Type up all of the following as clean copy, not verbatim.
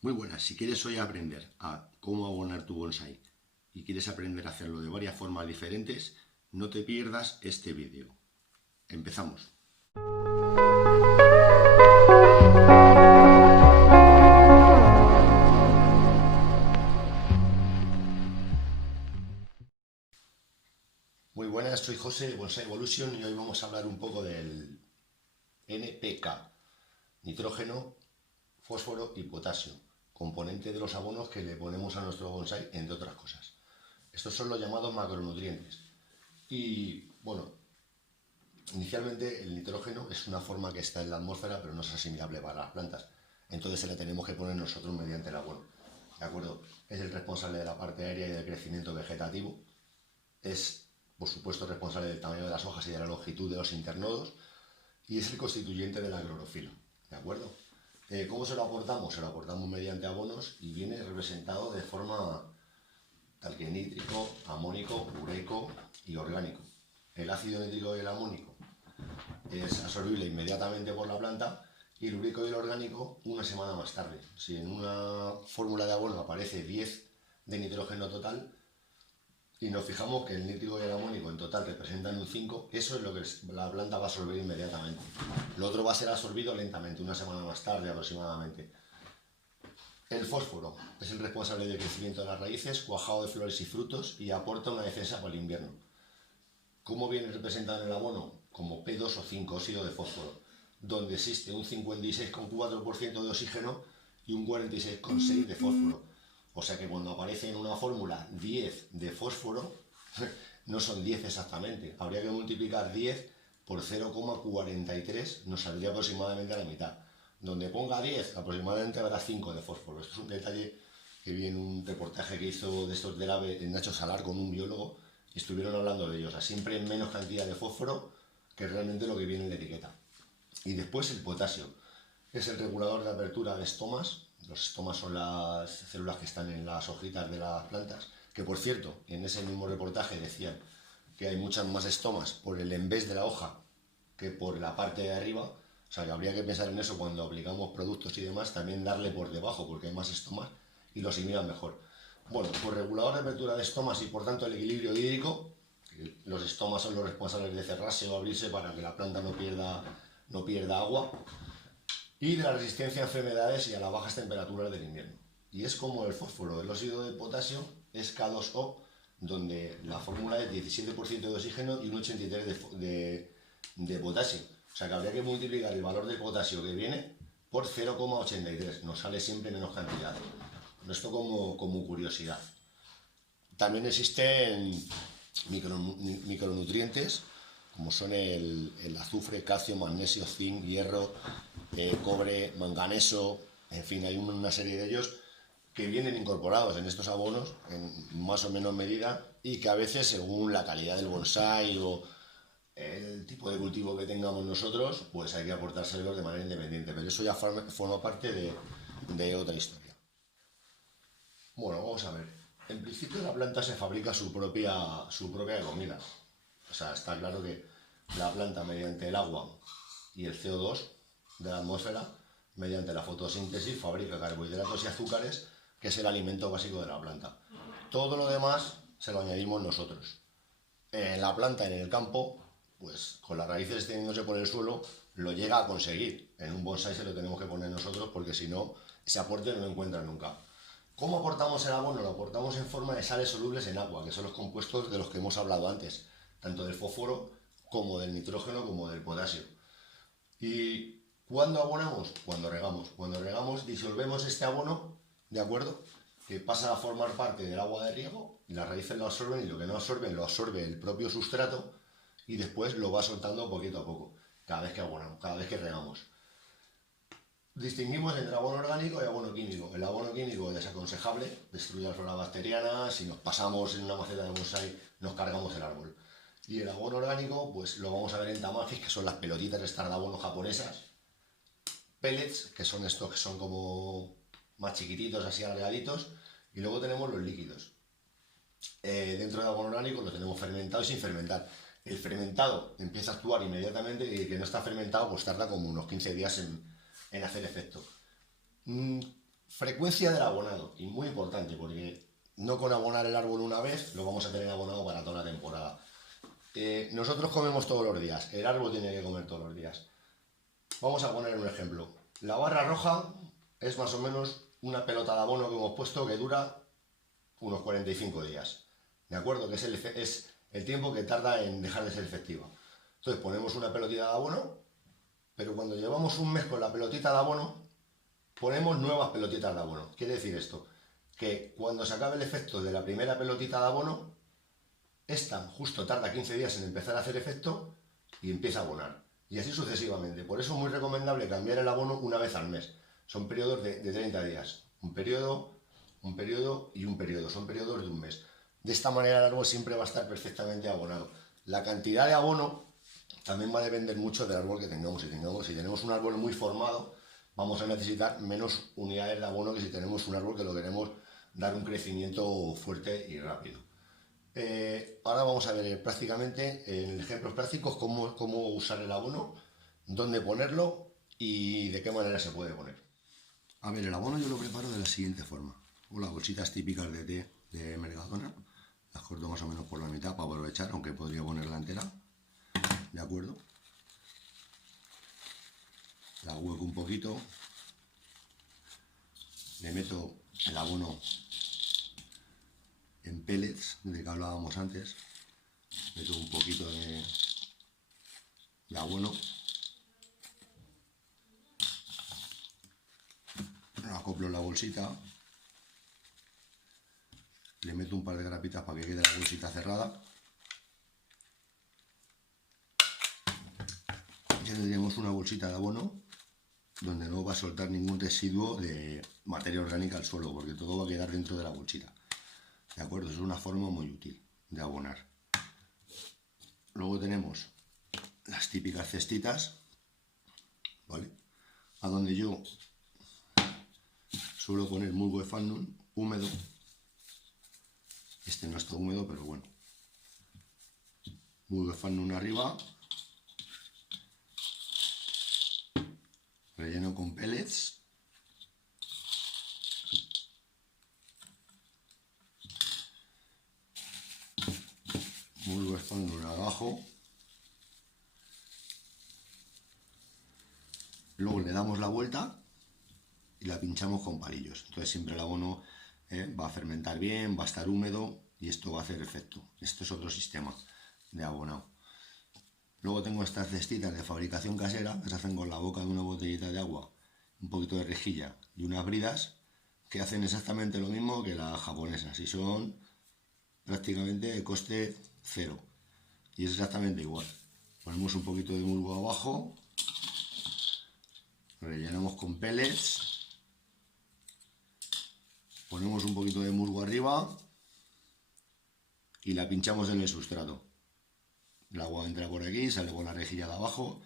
Muy buenas, si quieres hoy aprender a cómo abonar tu bonsai y quieres aprender a hacerlo de varias formas diferentes, no te pierdas este vídeo. Empezamos. Muy buenas, soy José de Bonsai Evolution y hoy vamos a hablar un poco del NPK, nitrógeno, fósforo y potasio, componente de los abonos que le ponemos a nuestro bonsai, entre otras cosas. Estos son los llamados macronutrientes. Y bueno, inicialmente el nitrógeno es una forma que está en la atmósfera, pero no es asimilable para las plantas. Entonces se la tenemos que poner nosotros mediante el abono. ¿De acuerdo? Es el responsable de la parte aérea y del crecimiento vegetativo. Es, por supuesto, responsable del tamaño de las hojas y de la longitud de los internodos. Y es el constituyente de la clorofila. ¿De acuerdo? ¿Cómo se lo aportamos? Se lo aportamos mediante abonos y viene representado de forma tal que nítrico, amónico, ureico y orgánico. El ácido nítrico y el amónico es absorbible inmediatamente por la planta y el ureico y el orgánico una semana más tarde. Si en una fórmula de abono aparece 10 de nitrógeno total y nos fijamos que el nítrico y el amónico en total representan un 5, eso es lo que la planta va a absorber inmediatamente. Lo otro va a ser absorbido lentamente, una semana más tarde aproximadamente. El fósforo es el responsable del crecimiento de las raíces, cuajado de flores y frutos y aporta una defensa para el invierno. ¿Cómo viene representado en el abono? Como P2 o 5, óxido de fósforo, donde existe un 56,4% de oxígeno y un 46,6% de fósforo. O sea que cuando aparece en una fórmula 10 de fósforo, no son 10 exactamente. Habría que multiplicar 10 por 0,43, nos saldría aproximadamente a la mitad. Donde ponga 10, aproximadamente habrá 5 de fósforo. Esto es un detalle que vi en un reportaje que hizo de estos del AVE Nacho Salar con un biólogo y estuvieron hablando de ellos. O sea, siempre en menos cantidad de fósforo que realmente lo que viene en la etiqueta. Y después el potasio. Es el regulador de apertura de estomas. Los estomas son las células que están en las hojitas de las plantas. Que por cierto, en ese mismo reportaje decían que hay muchas más estomas por el envés de la hoja que por la parte de arriba. O sea, que habría que pensar en eso cuando aplicamos productos y demás, también darle por debajo porque hay más estomas y lo asimilan mejor. Bueno, por regulador de apertura de estomas y por tanto el equilibrio hídrico, los estomas son los responsables de cerrarse o abrirse para que la planta no pierda agua, y de la resistencia a enfermedades y a las bajas temperaturas del invierno. Y es como el fósforo, el óxido de potasio es K2O, donde la fórmula es 17% de oxígeno y un 83% de potasio. O sea que habría que multiplicar el valor de potasio que viene por 0,83. Nos sale siempre menos cantidad. Esto como curiosidad. También existen micronutrientes, como son el azufre, calcio, magnesio, zinc, hierro, cobre, manganeso, en fin, hay una serie de ellos que vienen incorporados en estos abonos en más o menos medida y que a veces según la calidad del bonsai o el tipo de cultivo que tengamos nosotros, pues hay que aportárselos de manera independiente, pero eso ya forma parte de otra historia. Bueno, vamos a ver. En principio la planta se fabrica su propia comida. O sea, está claro que la planta mediante el agua y el CO2 de la atmósfera, mediante la fotosíntesis, fabrica carbohidratos y azúcares, que es el alimento básico de la planta. Todo lo demás se lo añadimos nosotros. En la planta, en el campo, pues con las raíces extendiéndose por el suelo, lo llega a conseguir. En un bonsai se lo tenemos que poner nosotros porque si no, ese aporte no lo encuentra nunca. ¿Cómo aportamos el abono? Lo aportamos en forma de sales solubles en agua, que son los compuestos de los que hemos hablado antes, tanto del fósforo como del nitrógeno como del potasio. ¿Y cuándo abonamos? Cuando regamos. Cuando regamos disolvemos este abono, ¿de acuerdo? Que pasa a formar parte del agua de riego y las raíces lo absorben y lo que no absorben lo absorbe el propio sustrato y después lo va soltando poquito a poco, cada vez que abonamos, cada vez que regamos. Distinguimos entre abono orgánico y abono químico. El abono químico es desaconsejable, destruye la flora bacteriana, si nos pasamos en una maceta de bonsai nos cargamos el árbol. Y el abono orgánico, pues lo vamos a ver en Tamagis, que son las pelotitas estas de abono japonesas, pellets, que son estos que son como más chiquititos, así alargaditos, y luego tenemos los líquidos. Dentro del abono orgánico lo tenemos fermentado y sin fermentar. El fermentado empieza a actuar inmediatamente y el que no está fermentado pues tarda como unos 15 días en hacer efecto. Frecuencia del abonado, y muy importante, porque no con abonar el árbol una vez lo vamos a tener abonado para toda la temporada. Nosotros comemos todos los días, el árbol tiene que comer todos los días. Vamos a poner un ejemplo. La barra roja es más o menos una pelota de abono que hemos puesto que dura unos 45 días. ¿De acuerdo? Que es el tiempo que tarda en dejar de ser efectiva. Entonces ponemos una pelotita de abono, pero cuando llevamos un mes con la pelotita de abono, ponemos nuevas pelotitas de abono. Quiere decir esto, que cuando se acabe el efecto de la primera pelotita de abono, esta justo tarda 15 días en empezar a hacer efecto y empieza a abonar. Y así sucesivamente. Por eso es muy recomendable cambiar el abono una vez al mes. Son periodos de 30 días. Un periodo y un periodo. Son periodos de un mes. De esta manera el árbol siempre va a estar perfectamente abonado. La cantidad de abono también va a depender mucho del árbol que tengamos. Si tenemos un árbol muy formado, vamos a necesitar menos unidades de abono que si tenemos un árbol que lo queremos dar un crecimiento fuerte y rápido. Ahora vamos a ver prácticamente en ejemplos prácticos cómo usar el abono, dónde ponerlo y de qué manera se puede poner. A ver, el abono yo lo preparo de la siguiente forma. Con las bolsitas típicas de té de Mercadona, las corto más o menos por la mitad para aprovechar, aunque podría ponerla entera. ¿De acuerdo? La hueco un poquito, le meto el abono en pellets, de que hablábamos antes, meto un poquito de abono, lo acoplo en la bolsita, le meto un par de grapitas para que quede la bolsita cerrada. Ya tendríamos una bolsita de abono donde no va a soltar ningún residuo de materia orgánica al suelo, porque todo va a quedar dentro de la bolsita. ¿De acuerdo? Es una forma muy útil de abonar. Luego tenemos las típicas cestitas, ¿vale? A donde yo suelo poner musgo de Sphagnum húmedo. Este no está húmedo, pero bueno. Musgo de Sphagnum arriba. Relleno con pellets. Musgo de Sphagnum abajo. Luego le damos la vuelta y la pinchamos con palillos. Entonces siempre el abono va a fermentar bien, va a estar húmedo y esto va a hacer efecto. Esto es otro sistema de abonado. Luego tengo estas cestitas de fabricación casera que se hacen con la boca de una botellita de agua, un poquito de rejilla y unas bridas que hacen exactamente lo mismo que las japonesas y son prácticamente de coste cero. Y es exactamente igual. Ponemos un poquito de musgo abajo, rellenamos con pellets, ponemos un poquito de musgo arriba y la pinchamos en el sustrato. El agua entra por aquí, sale con la rejilla de abajo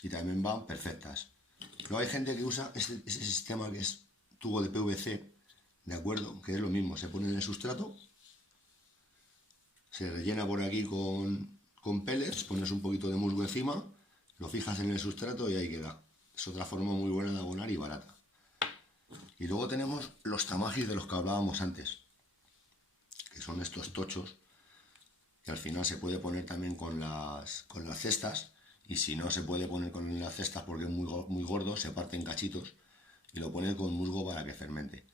y también van perfectas. Luego hay gente que usa ese sistema que es tubo de PVC, ¿de acuerdo? Que es lo mismo, se pone en el sustrato, se rellena por aquí con pellets, pones un poquito de musgo encima, lo fijas en el sustrato y ahí queda. Es otra forma muy buena de abonar y barata. Y luego tenemos los tamagis de los que hablábamos antes, que son estos tochos, que al final se puede poner también con las cestas, y si no se puede poner con las cestas porque es muy gordo, se parte en cachitos y lo pone con musgo para que fermente,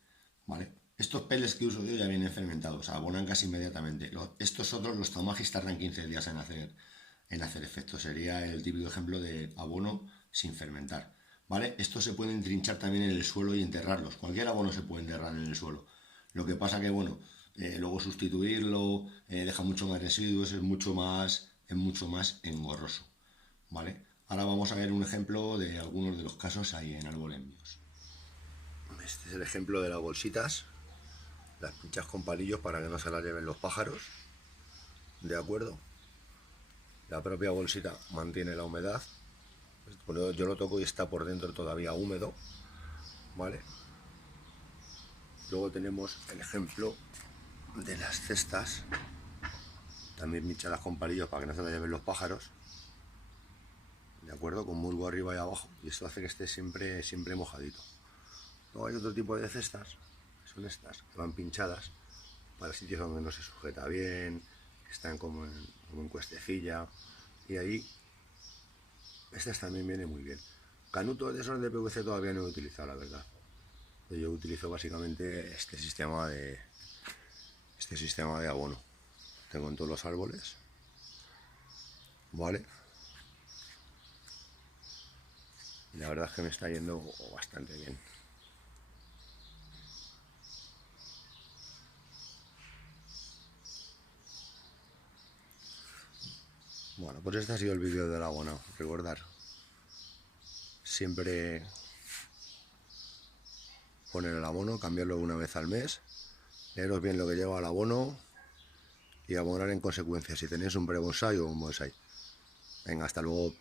¿vale? Estos pellets que uso yo ya vienen fermentados, abonan casi inmediatamente. Estos otros, los tamagis, tardan 15 días en hacer efecto. Sería el típico ejemplo de abono sin fermentar, ¿vale? Estos se pueden trinchar también en el suelo y enterrarlos. Cualquier abono se puede enterrar en el suelo. Lo que pasa que, bueno, luego sustituirlo deja mucho más residuos, es mucho más engorroso, ¿vale? Ahora vamos a ver un ejemplo de algunos de los casos ahí en árboles míos. Este es el ejemplo de las bolsitas, las pinchas con palillos para que no se las lleven los pájaros, ¿de acuerdo? La propia bolsita mantiene la humedad, yo lo toco y está por dentro todavía húmedo, ¿vale? Luego tenemos el ejemplo de las cestas, también pinchadas con palillos para que no se las lleven los pájaros, ¿de acuerdo? Con musgo arriba y abajo, y esto hace que esté siempre mojadito. Luego hay otro tipo de cestas, que son estas, que van pinchadas para sitios donde no se sujeta bien, que están como en cuestecilla, y ahí estas también vienen muy bien. Canutos de esos de PVC todavía no he utilizado, la verdad. Yo utilizo básicamente este sistema de abono. Tengo en todos los árboles, ¿vale? Y la verdad es que me está yendo bastante bien. Bueno, pues este ha sido el vídeo del abono. Recordar, siempre poner el abono, cambiarlo una vez al mes, leeros bien lo que lleva al abono y abonar en consecuencia si tenéis un pre-bonsai o un bonsai. Venga, hasta luego.